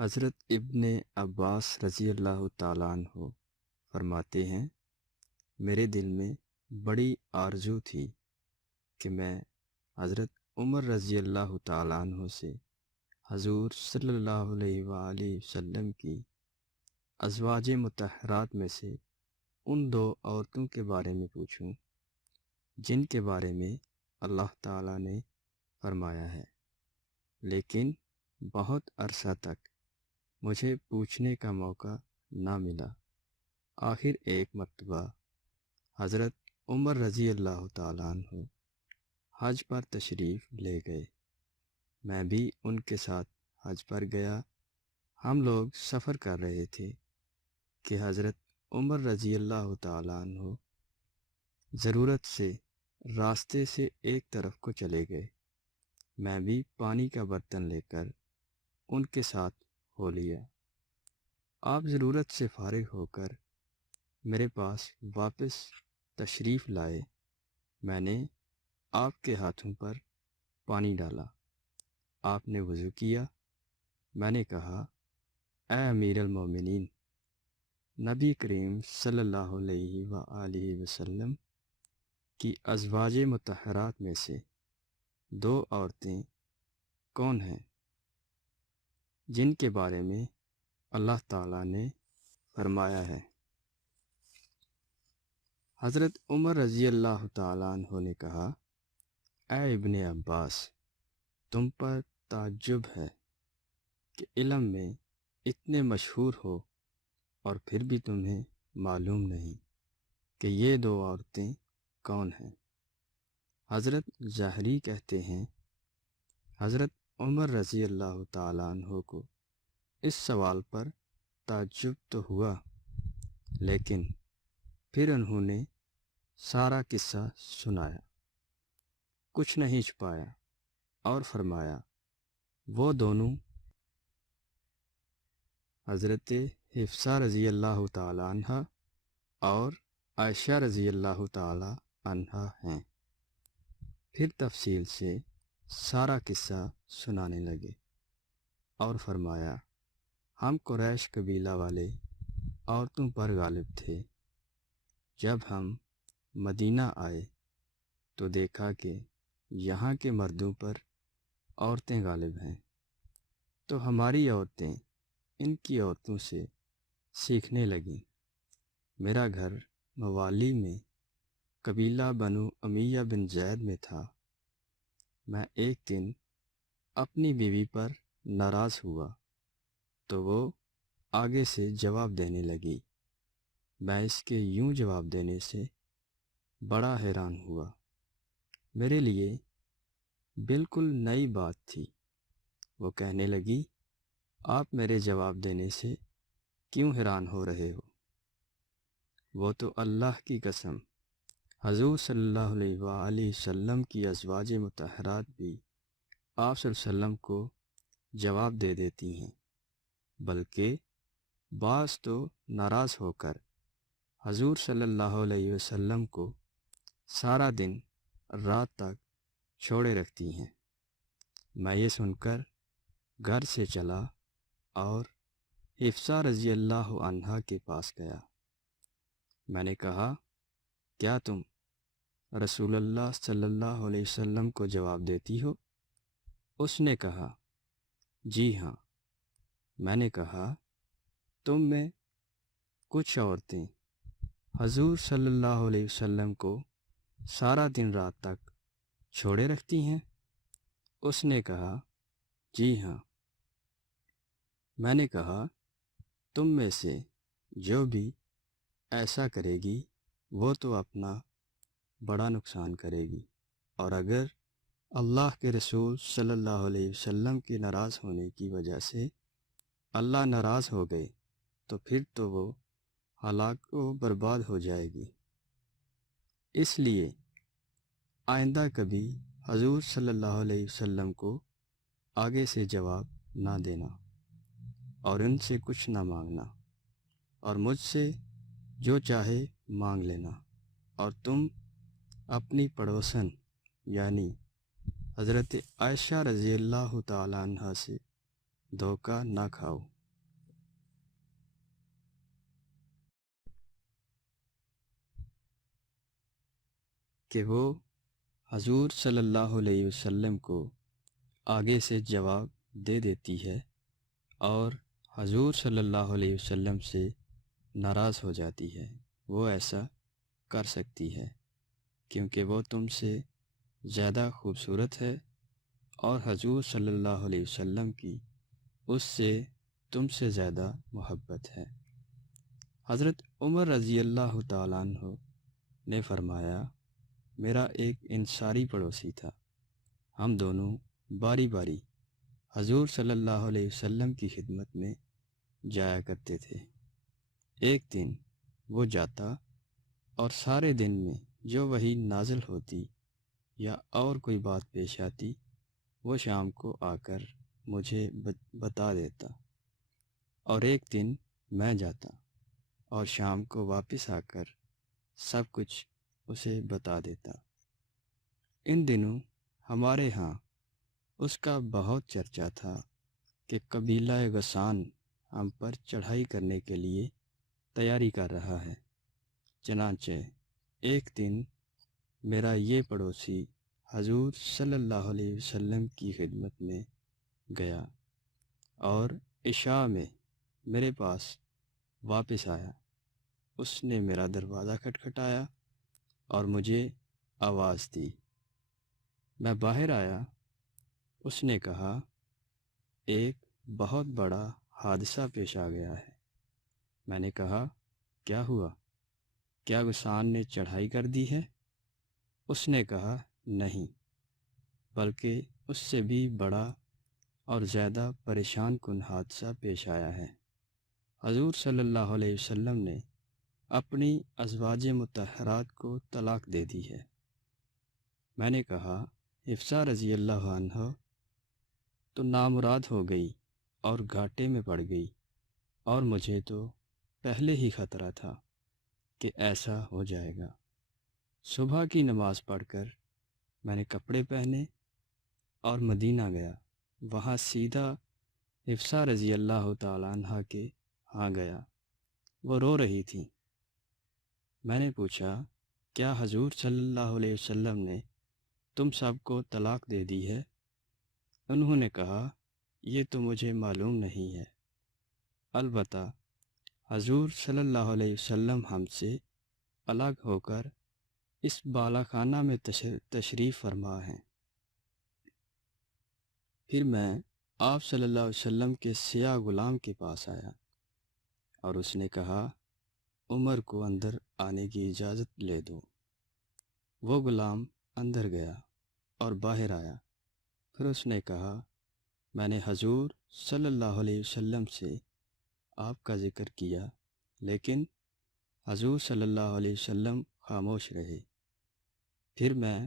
حضرت ابن عباس رضی اللہ تعالیٰ عنہ فرماتے ہیں، میرے دل میں بڑی آرزو تھی کہ میں حضرت عمر رضی اللہ تعالیٰ عنہ سے حضور صلی اللہ علیہ وآلہ وسلم کی ازواج مطہرات میں سے ان دو عورتوں کے بارے میں پوچھوں جن کے بارے میں اللہ تعالیٰ نے فرمایا ہے، لیکن بہت عرصہ تک مجھے پوچھنے کا موقع نہ ملا۔ آخر ایک مرتبہ حضرت عمر رضی اللہ تعالیٰ عنہ حج پر تشریف لے گئے، میں بھی ان کے ساتھ حج پر گیا۔ ہم لوگ سفر کر رہے تھے کہ حضرت عمر رضی اللہ تعالیٰ عنہ ضرورت سے راستے سے ایک طرف کو چلے گئے، میں بھی پانی کا برتن لے کر ان کے ساتھ ہو لیا۔ آپ ضرورت سے فارغ ہو کر میرے پاس واپس تشریف لائے۔ میں نے آپ کے ہاتھوں پر پانی ڈالا، آپ نے وضو کیا۔ میں نے کہا، اے امیر المومنین، نبی کریم صلی اللہ علیہ وآلہ وسلم کی ازواج مطہرات میں سے دو عورتیں کون ہیں جن کے بارے میں اللہ تعالیٰ نے فرمایا ہے؟ حضرت عمر رضی اللہ تعالیٰ عنہ نے کہا، اے ابن عباس، تم پر تعجب ہے کہ علم میں اتنے مشہور ہو اور پھر بھی تمہیں معلوم نہیں کہ یہ دو عورتیں کون ہیں۔ حضرت ظاہری کہتے ہیں، حضرت عمر رضی اللہ تعالیٰ عنہ کو اس سوال پر تعجب تو ہوا، لیکن پھر انہوں نے سارا قصہ سنایا، کچھ نہیں چھپایا، اور فرمایا، وہ دونوں حضرت حفصہ رضی اللہ تعالی عنہ اور عائشہ رضی اللہ تعالی عنہ ہیں۔ پھر تفصیل سے سارا قصہ سنانے لگے اور فرمایا، ہم قریش قبیلہ والے عورتوں پر غالب تھے۔ جب ہم مدینہ آئے تو دیکھا کہ یہاں کے مردوں پر عورتیں غالب ہیں، تو ہماری عورتیں ان کی عورتوں سے سیکھنے لگیں۔ میرا گھر موالی میں قبیلہ بنو امیہ بن زید میں تھا۔ میں ایک دن اپنی بیوی پر ناراض ہوا تو وہ آگے سے جواب دینے لگی۔ میں اس کے یوں جواب دینے سے بڑا حیران ہوا، میرے لیے بالکل نئی بات تھی۔ وہ کہنے لگی، آپ میرے جواب دینے سے کیوں حیران ہو رہے ہو؟ وہ تو اللہ کی قسم، حضور صلی اللہ علیہ وآلہ وسلم کی ازواج مطہرات بھی آپ صلی اللہ علیہ وسلم کو جواب دے دیتی ہیں، بلکہ بعض تو ناراض ہو کر حضور صلی اللہ علیہ وسلم کو سارا دن رات تک چھوڑے رکھتی ہیں۔ میں یہ سن کر گھر سے چلا اور حفصہ رضی اللہ عنہا کے پاس گیا۔ میں نے کہا، کیا تم رسول اللہ صلی اللہ علیہ وسلم کو جواب دیتی ہو؟ اس نے کہا، جی ہاں۔ میں نے کہا، تم میں کچھ عورتیں حضور صلی اللہ علیہ وسلم کو سارا دن رات تک چھوڑے رکھتی ہیں؟ اس نے کہا، جی ہاں۔ میں نے کہا، تم میں سے جو بھی ایسا کرے گی وہ تو اپنا بڑا نقصان کرے گی، اور اگر اللہ کے رسول صلی اللہ علیہ وسلم کے ناراض ہونے کی وجہ سے اللہ ناراض ہو گئے تو پھر تو وہ ہلاک و برباد ہو جائے گی۔ اس لیے آئندہ کبھی حضور صلی اللہ علیہ وسلم کو آگے سے جواب نہ دینا اور ان سے کچھ نہ مانگنا، اور مجھ سے جو چاہے مانگ لینا، اور تم اپنی پڑوسن یعنی حضرت عائشہ رضی اللہ تعالی عنہ سے دھوکہ نہ کھاؤ۔ کہ وہ حضور صلی اللہ علیہ وسلم کو آگے سے جواب دے دیتی ہے اور حضور صلی اللہ علیہ وسلم سے ناراض ہو جاتی ہے۔ وہ ایسا کر سکتی ہے کیونکہ وہ تم سے زیادہ خوبصورت ہے اور حضور صلی اللہ علیہ وسلم کی اس سے تم سے زیادہ محبت ہے۔ حضرت عمر رضی اللہ تعالیٰ عنہ نے فرمایا، میرا ایک انصاری پڑوسی تھا، ہم دونوں باری باری حضور صلی اللہ علیہ وسلم کی خدمت میں جایا کرتے تھے۔ ایک دن وہ جاتا اور سارے دن میں جو وحی نازل ہوتی یا اور کوئی بات پیش آتی وہ شام کو آ کر مجھے بتا دیتا، اور ایک دن میں جاتا اور شام کو واپس آ کر سب کچھ اسے بتا دیتا۔ ان دنوں ہمارے ہاں اس کا بہت چرچا تھا کہ قبیلہ غسان ہم پر چڑھائی کرنے کے لیے تیاری کر رہا ہے۔ چنانچہ ایک دن میرا یہ پڑوسی حضور صلی اللہ علیہ وسلم کی خدمت میں گیا اور عشاء میں میرے پاس واپس آیا۔ اس نے میرا دروازہ کھٹکھٹایا اور مجھے آواز دی۔ میں باہر آیا۔ اس نے کہا، ایک بہت بڑا حادثہ پیش آ گیا ہے۔ میں نے کہا، کیا ہوا؟ کیا غسان نے چڑھائی کر دی ہے؟ اس نے کہا، نہیں، بلکہ اس سے بھی بڑا اور زیادہ پریشان کن حادثہ پیش آیا ہے۔ حضور صلی اللہ علیہ وسلم نے اپنی ازواج مطہرات کو طلاق دے دی ہے۔ میں نے کہا، حفصہ رضی اللہ عنہ تو نامراد ہو گئی اور گھاٹے میں پڑ گئی، اور مجھے تو پہلے ہی خطرہ تھا کہ ایسا ہو جائے گا۔ صبح کی نماز پڑھ کر میں نے کپڑے پہنے اور مدینہ گیا۔ وہاں سیدھا حفصہ رضی اللہ تعالیٰ عنہ کے ہاں گیا۔ وہ رو رہی تھی۔ میں نے پوچھا، کیا حضور صلی اللہ علیہ وسلم نے تم سب کو طلاق دے دی ہے؟ انہوں نے کہا، یہ تو مجھے معلوم نہیں ہے، البتہ حضور صلی اللہ علیہ وسلم ہم سے الگ ہو کر اس بالا خانہ میں تشریف فرما ہیں۔ پھر میں آپ صلی اللہ علیہ وسلم کے سیاہ غلام کے پاس آیا اور اس نے کہا، عمر کو اندر آنے کی اجازت لے دو۔ وہ غلام اندر گیا اور باہر آیا۔ پھر اس نے کہا، میں نے حضور صلی اللہ علیہ وسلم سے آپ کا ذکر کیا، لیکن حضور صلی اللہ علیہ وسلم خاموش رہے۔ پھر میں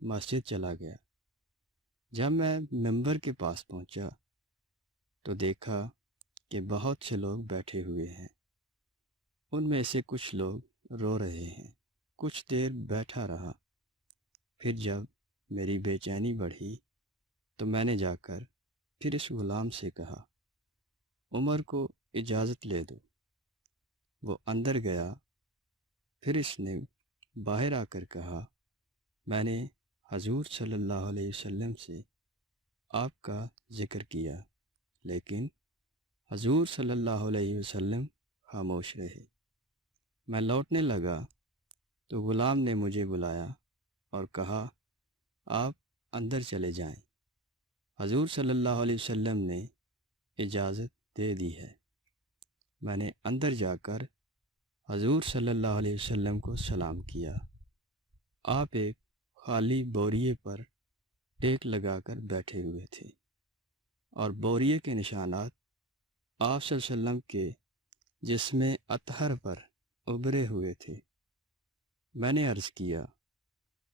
مسجد چلا گیا۔ جب میں منبر کے پاس پہنچا تو دیکھا کہ بہت سے لوگ بیٹھے ہوئے ہیں۔ ان میں سے کچھ لوگ رو رہے ہیں۔ کچھ دیر بیٹھا رہا۔ پھر جب میری بے چینی بڑھی تو میں نے جا کر پھر اس غلام سے کہا، عمر کو اجازت لے دو۔ وہ اندر گیا۔ پھر اس نے باہر آ کر کہا، میں نے حضور صلی اللہ علیہ وسلم سے آپ کا ذکر کیا، لیکن حضور صلی اللہ علیہ وسلم خاموش رہے۔ میں لوٹنے لگا تو غلام نے مجھے بلایا اور کہا، آپ اندر چلے جائیں، حضور صلی اللہ علیہ وسلم نے اجازت دے دی ہے۔ میں نے اندر جا کر حضور صلی اللہ علیہ وسلم کو سلام کیا۔ آپ ایک خالی بوریے پر ٹیک لگا کر بیٹھے ہوئے تھے اور بوریے کے نشانات آپ صلی اللہ علیہ وسلم کے جسم اطہر پر ابھرے ہوئے تھے۔ میں نے عرض کیا،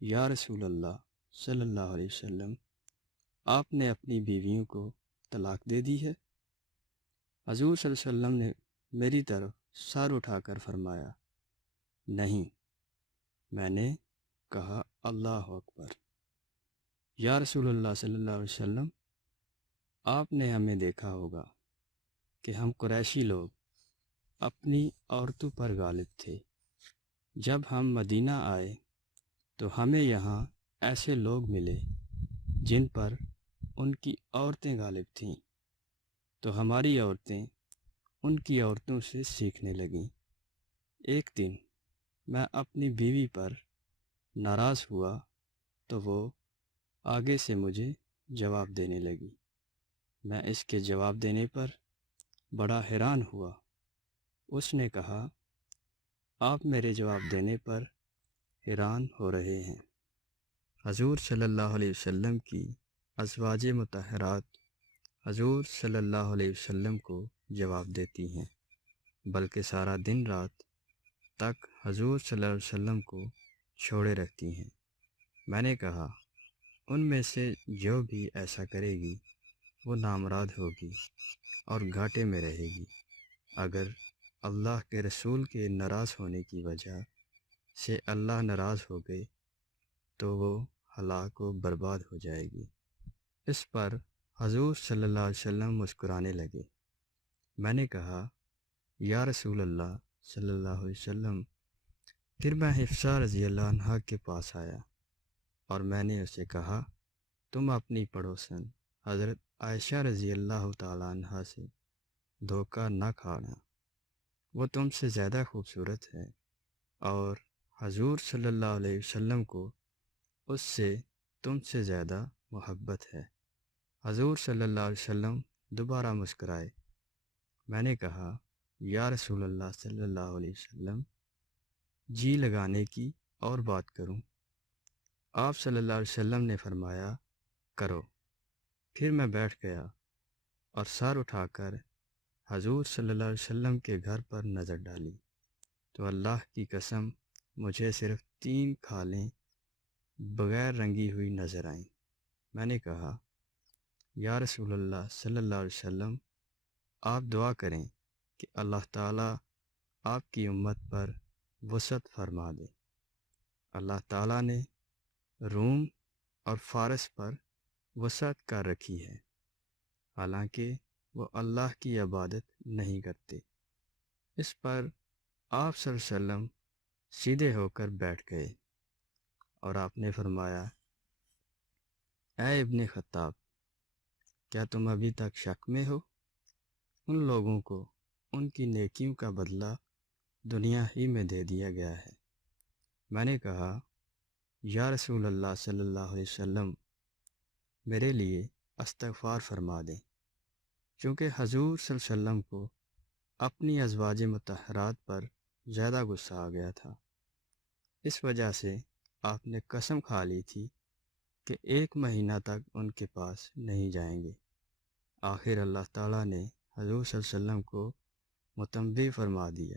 یا رسول اللہ صلی اللہ علیہ وسلم، آپ نے اپنی بیویوں کو طلاق دے دی ہے؟ حضور صلی اللہ علیہ وسلم نے میری طرف سر اٹھا کر فرمایا، نہیں۔ میں نے کہا، اللہ اکبر، یا رسول اللہ صلی اللہ علیہ وسلم، آپ نے ہمیں دیکھا ہوگا کہ ہم قریشی لوگ اپنی عورتوں پر غالب تھے۔ جب ہم مدینہ آئے تو ہمیں یہاں ایسے لوگ ملے جن پر ان کی عورتیں غالب تھیں، تو ہماری عورتیں ان کی عورتوں سے سیکھنے لگیں۔ ایک دن میں اپنی بیوی پر ناراض ہوا تو وہ آگے سے مجھے جواب دینے لگی۔ میں اس کے جواب دینے پر بڑا حیران ہوا۔ اس نے کہا، آپ میرے جواب دینے پر حیران ہو رہے ہیں؟ حضور صلی اللہ علیہ وسلم کی ازواج مطہرات حضور صلی اللہ علیہ وسلم کو جواب دیتی ہیں، بلکہ سارا دن رات تک حضور صلی اللہ علیہ وسلم کو چھوڑے رکھتی ہیں۔ میں نے کہا، ان میں سے جو بھی ایسا کرے گی وہ نامراد ہوگی اور گھاٹے میں رہے گی۔ اگر اللہ کے رسول کے ناراض ہونے کی وجہ سے اللہ ناراض ہو گئے تو وہ ہلاک و برباد ہو جائے گی۔ اس پر حضور صلی اللہ علیہ وسلم مسکرانے لگے۔ میں نے کہا، یا رسول اللہ صلی اللہ علیہ وسلم۔ پھر میں حفصہ رضی اللہ عنہا کے پاس آیا اور میں نے اسے کہا، تم اپنی پڑوسن حضرت عائشہ رضی اللہ تعالیٰ عنہا سے دھوکہ نہ کھانا، وہ تم سے زیادہ خوبصورت ہے اور حضور صلی اللہ علیہ وسلم کو اس سے تم سے زیادہ محبت ہے۔ حضور صلی اللہ علیہ وسلم دوبارہ مسکرائے۔ میں نے کہا، یا رسول اللہ صلی اللہ علیہ وسلم، جی لگانے کی اور بات کروں؟ آپ صلی اللہ علیہ وسلم نے فرمایا، کرو۔ پھر میں بیٹھ گیا اور سر اٹھا کر حضور صلی اللہ علیہ وسلم کے گھر پر نظر ڈالی تو اللہ کی قسم مجھے صرف 3 کھالیں بغیر رنگی ہوئی نظر آئیں۔ میں نے کہا، یا رسول اللہ صلی اللہ علیہ وسلم، آپ دعا کریں کہ اللہ تعالیٰ آپ کی امت پر وسعت فرما دے۔ اللہ تعالیٰ نے روم اور فارس پر وسعت کر رکھی ہے، حالانکہ وہ اللہ کی عبادت نہیں کرتے۔ اس پر آپ صلی اللہ علیہ وسلم سیدھے ہو کر بیٹھ گئے اور آپ نے فرمایا، اے ابن خطاب، کیا تم ابھی تک شک میں ہو؟ ان لوگوں کو ان کی نیکیوں کا بدلہ دنیا ہی میں دے دیا گیا ہے۔ میں نے کہا، یا رسول اللہ صلی اللہ علیہ وسلم، میرے لیے استغفار فرما دیں، چونکہ حضور صلی اللہ علیہ وسلم کو اپنی ازواج مطہرات پر زیادہ غصہ آ گیا تھا۔ اس وجہ سے آپ نے قسم کھا لی تھی کہ 1 مہینہ تک ان کے پاس نہیں جائیں گے۔ آخر اللہ تعالیٰ نے حضور صلی اللہ علیہ وسلم کو متنبہ فرما دیا